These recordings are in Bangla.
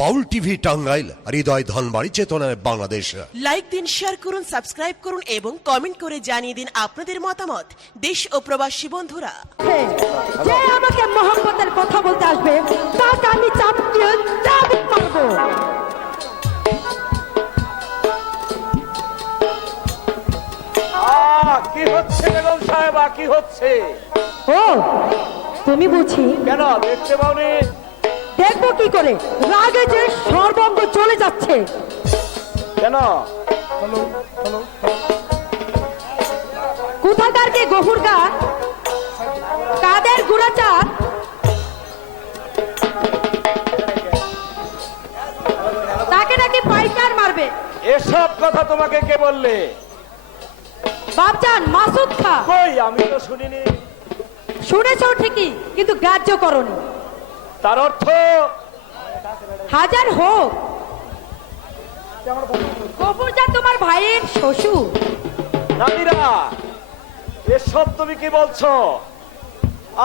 বাউল টিভি টাঙ্গাইল হৃদয় ধনবাড়ি চেতনায় বাংলাদেশ। লাইক দিন শেয়ার করুন সাবস্ক্রাইব করুন এবং কমেন্ট করে জানিয়ে দিন আপনাদের মতামত। দেশ ও প্রবাসী বন্ধুরা। যে আমাকে মোহাম্মতের কথা বলতে আসবে তাকে আমি চাপিয়ে চাবুক মারবো। আহ, কি হচ্ছে বেগম সাহেবা? কি হচ্ছে? ও তুমি বুঝি? কেন দেখতে পাওনি? দেখব কি করে? রাগে যে সর্বঙ্গ চলে যাচ্ছে। কেন? কোথাকার কে গহুর গান কাদের গুড়াচা তাকে নাকি পাইকার মারবে। এসব কথা তোমাকে কে বললে? বাপজান মাসুদ খা। কই? আমি তো শুনিনি। শুনেছ ঠিকই কিন্তু গ্রাহ্য করনি। তার অর্থ হাজার হোক। গফুরজা তোমার ভাইয়ের শ্বশুর। নামিরা এসব তুমি কি বলছো?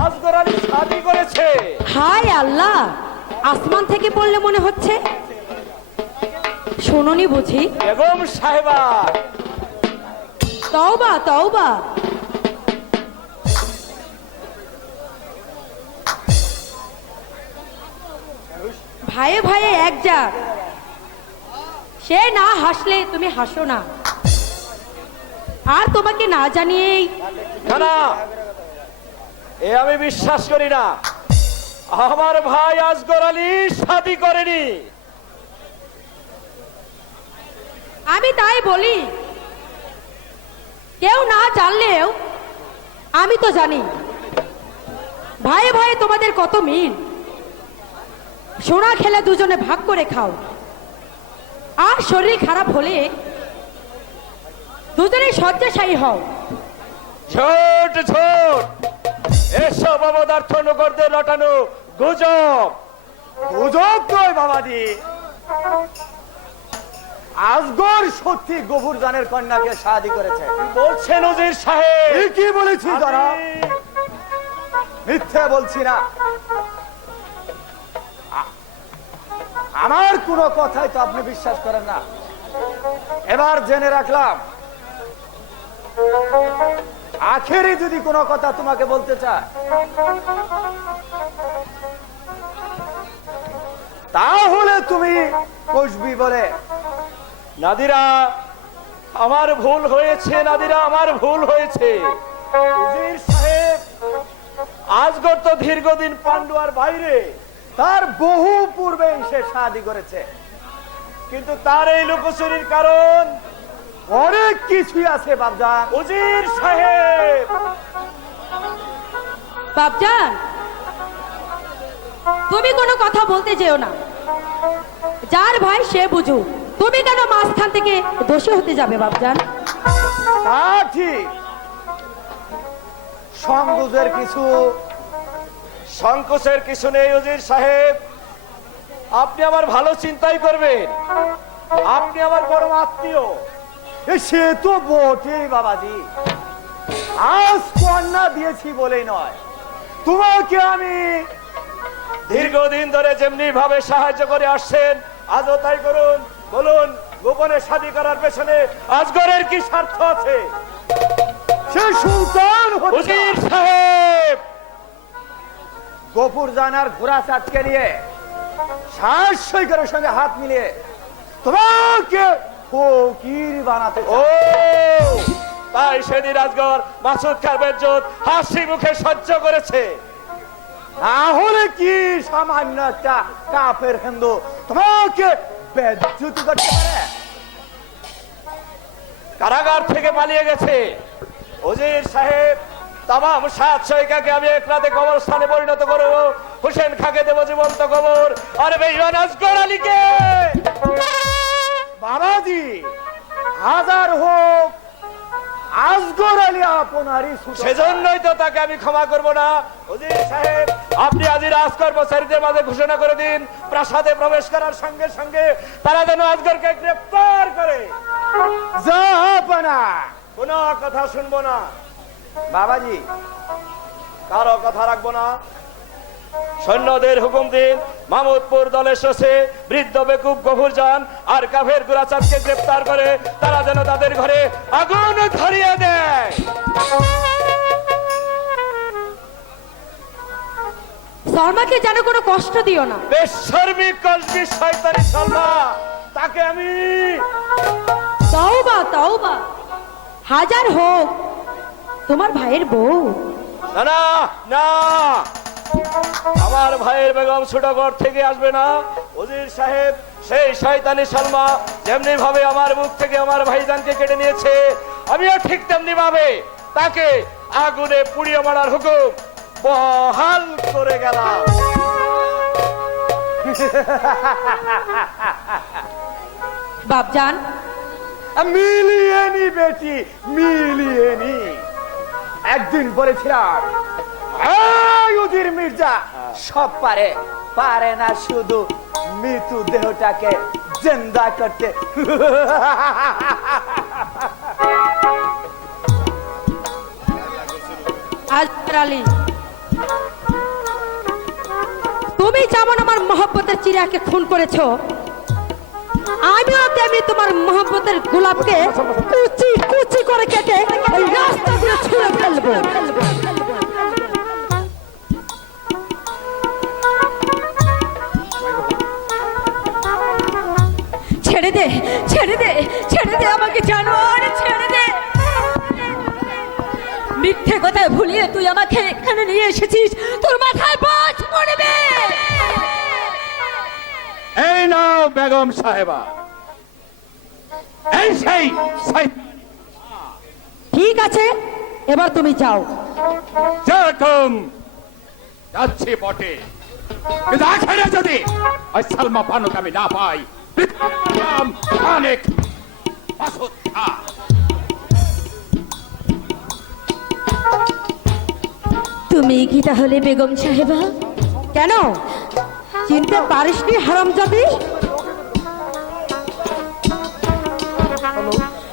আজগর আলী শাদি করেছে। হায় আল্লাহ আসমান থেকে বললে মনে হচ্ছে? শোনোনি বুঝি? বেগম সাহেবা। তওবা তওবা। ভাইয়ে ভাইয়ে এক যা সে না হাসলে তুমি হাসো না। আর তোমাকে না জানিয়েই না না এ আমি বিশ্বাস করি না। আমার ভাই আজগর আলী শাদি করেনি। আমি তাই বলি কেউ না জানলেও আমি তো জানি। ভাই ভাই তোমাদের কত মিল। সোনা খেলে দুজনে ভাগ করে খাও। আর শরীর খারাপ হলে দুজনেই শয্যাশায়ী হও। ছোট ছোট। এসব অবদার্থ নগরদের লটানো গুজব। গুজব নয় বাবাজি। আজগর সত্যি গভুর জানের কন্যাকে শাদি করেছে। বলছেন নজির সাহেব? কি বলেছি তারা মিথ্যা মিথ্যে বলছি না। আমার কোনো কথাই তো আপনি বিশ্বাস করেন না। এবার জেনে রাখলাম। আখেরে যদি কোনো কথা তোমাকে বলতে চায়, তাহলে তুমি কষবি বলে, নাদিরা, আমার ভুল হয়েছে, নাদিরা, আমার ভুল হয়েছে। আজগর তো দীর্ঘদিন পান্ডুয়ার বাইরে। তার বহু পূর্বে সে শাদি করেছে। কিন্তু তার এই লুকোচুরির কারণ অনেক কিছুই আছে বাবজান উজির সাহেব! বাপজান তুমি কোনো কথা বলতে যেও না। যার ভাই সে বুঝু তুমি কেন মাঝখান থেকে দোষী হতে যাবে বাপজান? তা ঠিক। সংগুজের কিছু সংকোচের কিছু নেই উজির সাহেব। আপনি আমার ভালো চিন্তাই করবেন। আপনি আমার বড় আত্মীয়। সে তো বটেই বাবাজি। আজ কন্যা দিয়েছি বলেই নয়। তোমাকে আমি দীর্ঘদিন ধরে যেমনি ভাবে সাহায্য করে আসছেন আজও তাই করুন। বলুন গোপনে শাদী করার পেছনে আজগরের কি স্বার্থ আছে? সে সুলতান সাহেব! গফুর জানার ঘোড়া চাটকে নিয়ে শ্বাস সৈকরের সঙ্গে হাত মিলিয়ে তোমাকে ফকির বানাতে ও! তাই সেদিন আজগর মাসুদ হাসি মুখে সহ্য করেছে। না হলে কি সামান্য একটা হিন্দু তোমাকে বেজ্জুতি করতে পারে? কারাগার থেকে পালিয়ে গেছে। উজির সাহেব তামাম সাত সৈকাকে আমি এক রাতে কবরস্থানে পরিণত করব। হোসেন খাকে দেবো জীবন্ত কবর। আর বেইমান আজগর আলীকে! বাবাজি হাজার হোক আলী আপনারই সেজন্যই তো তাকে আমি ক্ষমা করব না। সাহেব আপনি মাঝে ঘোষণা করে দিন। প্রাসাদে প্রবেশ করার সঙ্গে সঙ্গে তারা যেন আজগরকে গ্রেফতার করে। জাহাপনা কোন কথা শুনব না। বাবাজি কারও কথা রাখব না। সৈন্যদের হুকুম দিন মামুদপুর দলের শেষে বৃদ্ধ বেকুব গফুর যান আর কাফের গুরাচাঁদকে গ্রেপ্তার করে তারা যেন তাদের ঘরে আগুন ধরিয়ে দেয়। শর্মাকে যেন কোনো কষ্ট দিও না। বেশর্মিক কলকি শয়তানি সালমা তাকে আমি তওবা তওবা। হাজার হোক তোমার ভাইয়ের বউ? না না না। আমার ভাইয়ের বেগম ছোটগড় থেকে আসবে না। উজির সাহেব সেই শয়তানি সালমা যেমনি ভাবে আমার মুখ থেকে আমার ভাইজানকে কেটে নিয়েছে আমিও ঠিক তেমনি ভাবে তাকে আগুনে পুড়িয়ে মারার হুকুম বহাল করে গেলাম। বাপজান? মিলিয়ে নি বেটি মিলিয়ে নি। একদিন বলেছিলাম "এই মির্জা সব পারে পারে না শুধু মৃত্যু দেহটাকে জেন্দা করতে। আলী তুমি যেমন আমার মহব্বতের চিরাকে খুন করেছ আমিও তেমনি তোমার মহব্বতের গোলাপকে কুচি কুচি করে কেটে ওই রাস্তা দিয়ে ছুঁড়ে ফেলব। ছেড়ে দে ছেড়ে দে ছেড়ে দে আমাকে জানোয়ার, ছেড়ে দে। মিথ্যে কথায় ভুলিয়ে তুই আমাকে এখানে নিয়ে এসেছিস, তোর মাথায় বাজ পড়বে। এই নাও বেগম সাহেবা। এই সেই সেই ঠিক আছে এবার তুমি যাও। যেরকম যাচ্ছি বটে কিন্তু আখেরে যদি ওই সালমা বানুক আমি না পাই অনেক মাসুদ। তুমি কি তাহলে বেগম সাহেবা? কেন? চিনতে পারিসনি হারামজাদি?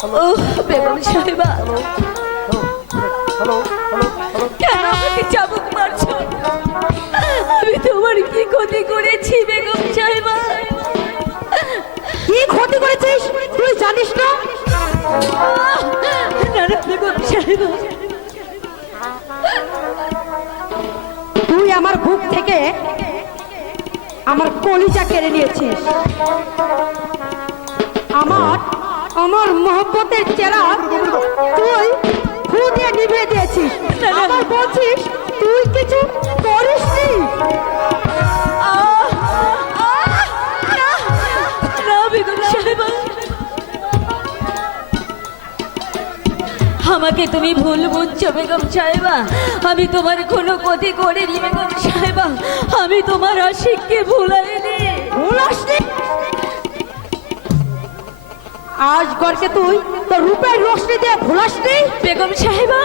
ও বেগম সাহেবা কেন আমাকে চাবুক মারছো? আমি তোমার কি ক্ষতি করেছি বেগম সাহেবা? কি ক্ষতি করেছিস? তুই জানিস না না বেগম সাহেবা। তুই আমার বুক থেকে আমার কলিজা কেড়ে নিয়েছিস। আমার আমার মহব্বতের চেরা তুই ফু নিভে দিয়েছিস। আমার বলছিস তুই কিছু করিসনি। আমাকে তুমি ভুল বুঝছ বেগম সাহেবা। আমি তোমার কোনো ক্ষতি করিনি বেগম সাহেবা। আমি তোমার আশিককে ভুলাইনি। ভুলাসনি আজ গড়কে তুই তো রূপের রশ্মি দিয়ে ভুলাসনি? বেগম সাহেবা!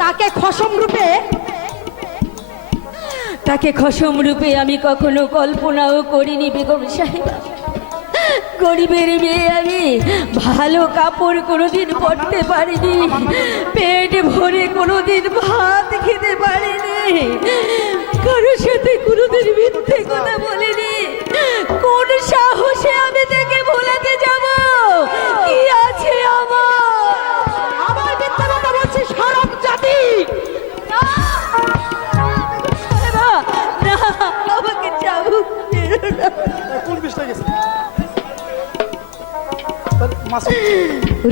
তাকে খসম রূপে? তাকে খসম রূপে আমি কখনো কল্পনাও করিনি বেগম সাহেবা। গরিবের মেয়ে আমি ভালো কাপড় কোনোদিন পরতে পারিনি পেট ভরে কোনোদিন ভাত খেতে পারিনি। কারোর সাথে কোনোদিন মিথ্যে কথা বলিনি।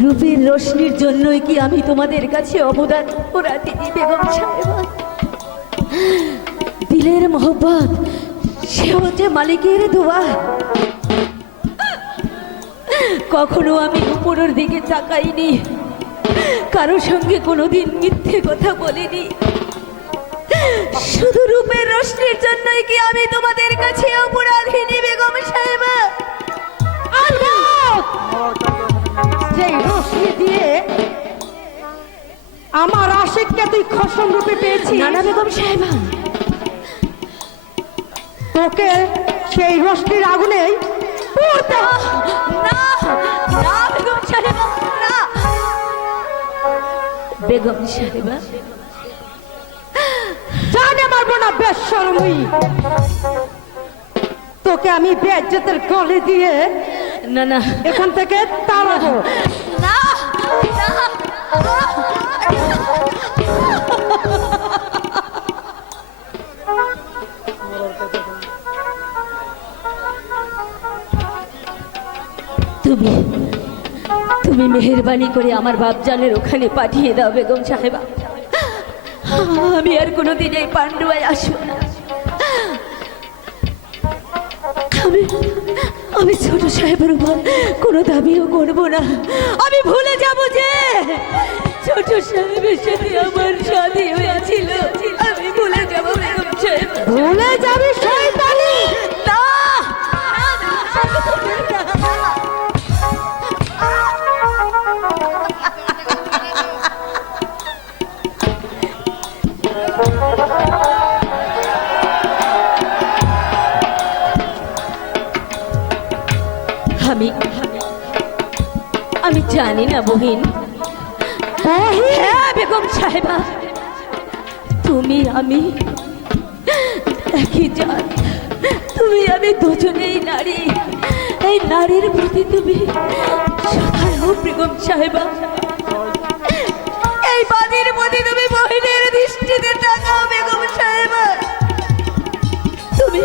রূপের রশ্মির জন্যই কি আমি তোমাদের কাছে অবদান রাখিনি বেগম সাহেবা? দিলের মোহব্বত, সে হচ্ছে মালিকের দোয়া। কখনো আমি উপরের দিকে তাকাইনি কারোর সঙ্গে কোনোদিন মিথ্যে কথা বলিনি। শুধু রূপের রশ্মির জন্যই কি আমি তোমাদের কাছে অপরাধীনি বেগম সাহেবা? যে রশ্মি দিয়ে আমার আশিককে তুই খসম রূপে পেয়েছিস। নানা বেগম সাহেবা তোকে সেই রশ্মির আগুনেই পুড়তে। না না বেগম সাহেবা না। বেগম সাহেবা জানে ছাড়বো না বেশরমি তোকে আমি বেজ্জতের গলে দিয়ে না না। এখান থেকে তাড়াবো। না। তুমি তুমি মেহরবানি করে আমার বাপজানের ওখানে পাঠিয়ে দাও বেগম সাহেবা। আমি আর কোনোদিন এই পান্ডুয়ায় আসব না। আমি আমি ছোট সাহেবের উপর কোনো দাবিও করব না। আমি ভুলে যাব যে ছোট সাহেবের সাথে আমার শাদি হয়েছিল। আমি ভুলে যাব সাহেব ভুলে যাবে শয়তানি জানি না বহিন। হ্যাঁ বেগম সাহেবা। তুমি আমি একই জান তুমি আমি দুজনেই নারী। এই নারীর প্রতি তুমি সদয় বেগম সাহেবা। এই বাদির প্রতি তুমি বহিনের দৃষ্টিতে তাকাও বেগম সাহেবা। তুমি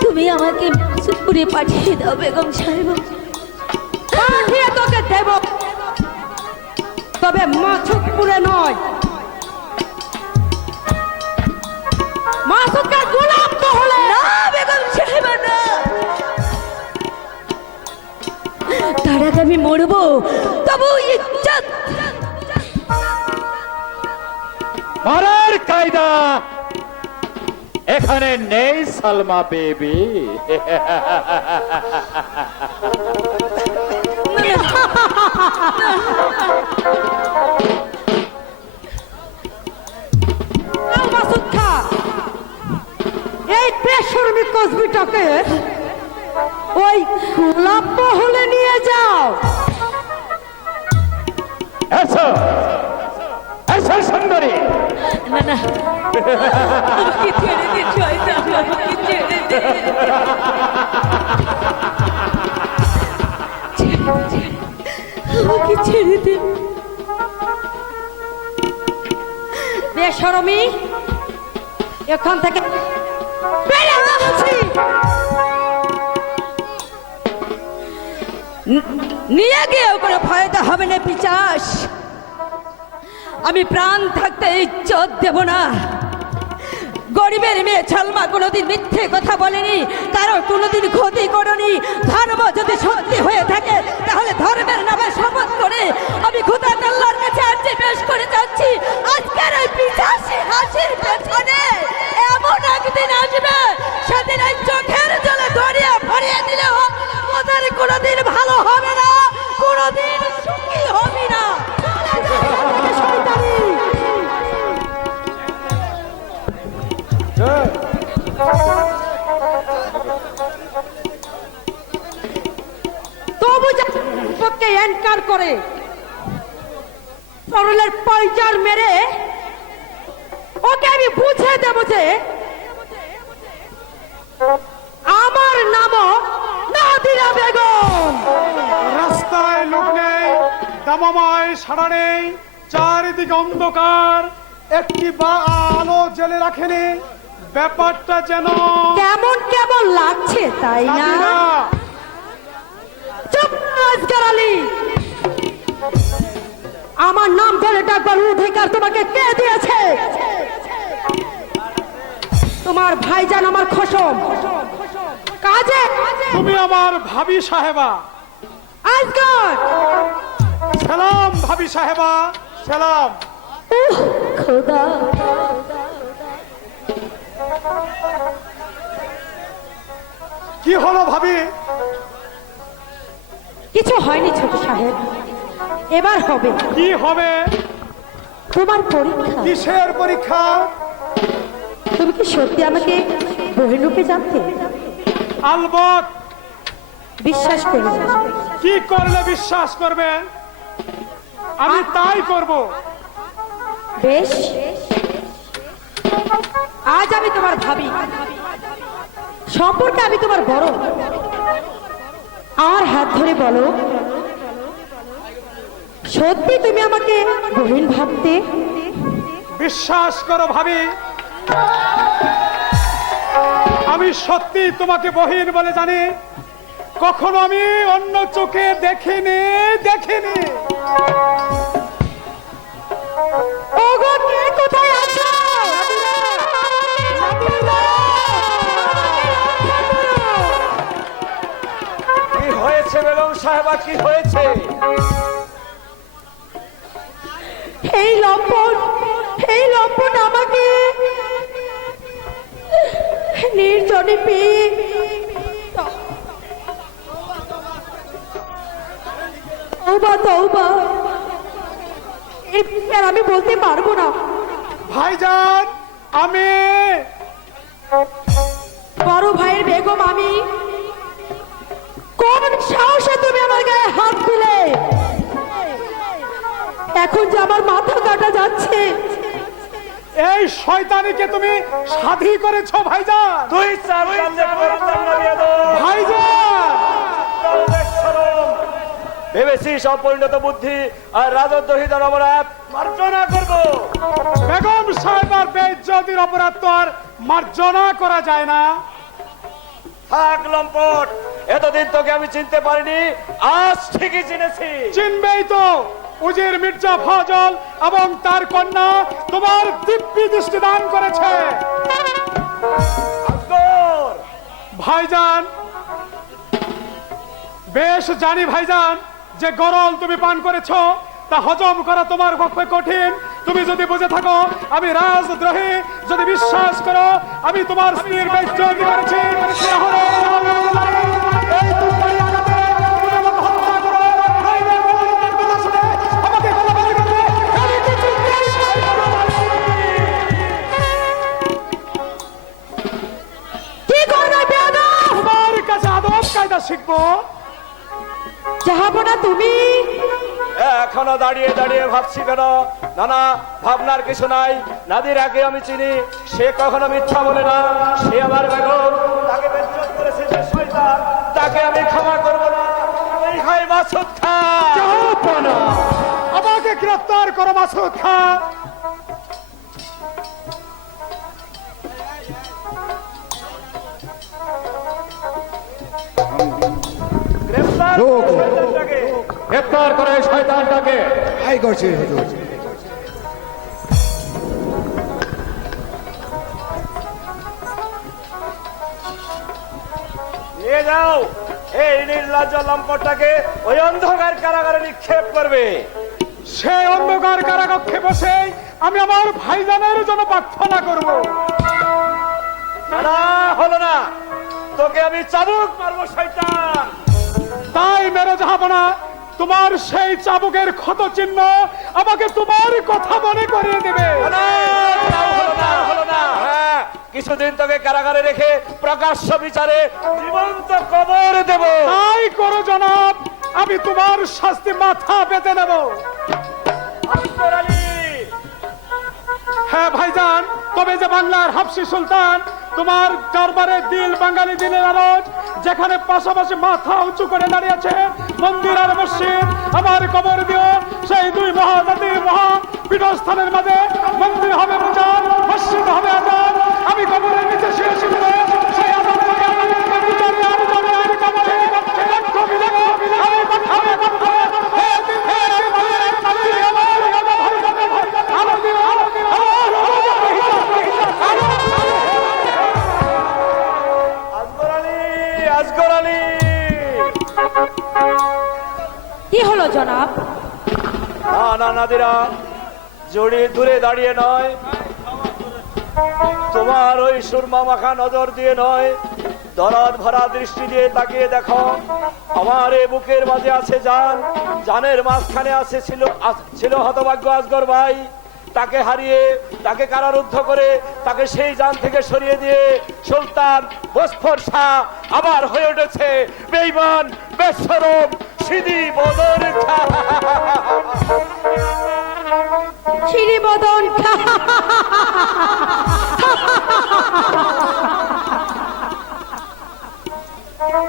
তুমি আমাকে পাঠিয়ে দাও বেগম সাহেবা। পাঠিয়ে তোকে দেব। তবে মাছুকপুরে নয়। মাছুকের গোলাম হলে। না বেগম সাহেবা না। তার আগে আমি মরবো। তবু ইজ্জত। মারার কায়দা। এখানে নেই সালমা বেবি। খা এই বেসরমি কসবিটাকে ওই গোলাপ মহলে নিয়ে যাও। এসো। এসো সুন্দরী। না না। আমাকে ছেড়ে দিন শয়তান আমাকে ছেড়ে দিন বেসরমি এখান থেকে। নিয়ে গিয়েও কোনো ফায়দা হবে না, পিচাস। আমি প্রাণ থাকতে ইজ্জত দেব না। গরিবের মেয়ে ছালমা কোনোদিন মিথ্যে কথা বলেনি কারও কোনোদিন ক্ষতি করনি। ধর্ম যদি সত্যি হয়ে থাকে, তাহলে ধর্মের নামে শপথ করে আমি খুদা আল্লাহর কাছে আর্জি পেশ করে যাচ্ছি। পয়চার মেরে ওকে আমি বুঝে দেব যে আমার নামও নাদিরা বেগম। রাস্তায় লোক নেই দামামায় সাড়া নেই চারিদিকে অন্ধকার। একটি বা আলো জেলে রাখেনি ব্যাপারটা যেন কেমন কেমন লাগছে তাই না? চুপ আজগার আলী। আমার নাম ধরে ডাকবার অধিকার তোমাকে কে দিয়েছে? তোমার ভাই ভাইজান আমার খসম। কাজে? তুমি আমার ভাবি সাহেবা। আজগর! সালাম ভাবি সাহেবা। সালাম। খোদা। কি হলো ভাবি? কিছু হয়নি ছোট সাহেব। এবার হবে। কি হবে? তোমার পরীক্ষা। কিসের পরীক্ষা? তুমি কি সত্যি আমাকে বহিরূপে জানতে? আলবত! বিশ্বাস করি না। কি করলে বিশ্বাস করবে? আমি তাই করব। বেশ। আজ আমি তোমার ভাবি। সম্পর্কে আমি তোমার বড়। আর হাত ধরে বলো। সত্যি তুমি আমাকে বহিন ভাবতে? বিশ্বাস করো ভাবি। আমি সত্যি তোমাকে বহিন বলে জানি। কখনো আমি অন্য চোখে দেখিনি দেখিনি। ওগো কোথায় আছো? কি হয়েছে বেগম সাহেবা কি হয়েছে? এই লম্পট এই লম্পট আমাকে। নির্জনে পেয়ে। তৌবা তৌবা আর আমি বলতে পারব না। ভাইজান আমি। বড় ভাইয়ের বেগম আমি। কোন সাহসে তুমি আমার গায়ে হাত দিলে? এখন যে আমার মাথা কাটা যাচ্ছে। এই শয়তানিকে তুমি সাধি করেছ ভাইজান। দুই চার কান্দে করতাম না। ভাইজান! ভেবেছিস অপরিণত বুদ্ধি আর রাজদ্রোহিতার অপরাধ? মার্জনা করব। বেগম সাহেবার বেজ্জতির অপরাধ তো আর মার্জনা করা যায় না। থাক লম্পট। এতদিন তোকে আমি চিনতে পারিনি আজ ঠিকই চিনেছি। চিনবেই তো। উজির মির্জা ফজল এবং তার কন্যা তোমার দিব্যি দৃষ্টি দান করেছে। ভাইজান! বেশ জানি ভাইজান, যে গরল তুমি পান করেছ, তা হজম করা তোমার পক্ষে কঠিন। তুমি যদি বুঝে থাকো, আমি রাজদ্রোহী। যদি বিশ্বাস করো, আমি তোমার স্ত্রীর বেজ্জতি করেছি। শিখব? যাহাবো না তুমি। এখনও দাঁড়িয়ে দাঁড়িয়ে ভাবছি কেন? না না ভাবনার কিছু নাই। নাদির আগে আমি চিনি সে কখনো মিথ্যা বলে না। সে আমার বেগম তাকে বেজ্জত করেছে যে শয়তান। তাকে আমি ক্ষমা করব না। এই হয় মাসুদ খান। জাহাপনা আমাকে গ্রেফতার করো মাসুদ খা গ্রেপ্তার করে শয়তানটাকে নিয়ে যাও। এই নির্লজ্জ লম্পটটাকে ওই অন্ধকার কারাগারে নিক্ষেপ করবে। সেই অন্ধকার কারাকক্ষে বসে আমি আমার ভাইজানের জন্য প্রার্থনা করব। না না হলো না। তোকে আমি চাবুক মারবো শয়তান। তাই মেরে যাব না। তোমার সেই চাবুকের ক্ষত চিহ্ন আমাকে তোমার কথা মনে করিয়ে দেবে। হ্যাঁ, কিছুদিন তোকে কারাগারে রেখে প্রকাশ্য বিচারে জীবন্ত কবর দেব। তাই করো জনাব আমি তোমার শাস্তি মাথা পেতে নেব। হ্যাঁ ভাইজান তবে যে বাংলার হাফসি সুলতান তোমার দরবারে দিল বাঙালি দিলের আলোচ যেখানে পাশাপাশি মাথা উঁচু করে দাঁড়িয়েছে মন্দির আর মসজিদ, আমার কবর দিও। সেই দুই মহানদী মহা পীঠস্থানের মাঝে মন্দির হবে প্রচার মসজিদ হবে আজাদ। আমি কবরের নিচে শুয়ে কি হলো, জনাব? না না, নাদিরা, জড়ি দূরে দাঁড়িয়ে নয়। তোমার ওই সুরমা মাখা নজর দিয়ে নয়। দরদ ভরা দৃষ্টি দিয়ে তাকিয়ে দেখো, আমার এ বুকের মাঝে আছে জান জানের মাঝখানে আছে ছিল ছিল হতভাগ্য আজগর ভাই। তাকে হারিয়ে, তাকে কারারুদ্ধ করে, তাকে সেই যান থেকে সরিয়ে দিয়ে সুলতান বসফর শাহ আবার হয়ে উঠেছে বেইমান বেসরম সিদি বদর সিদি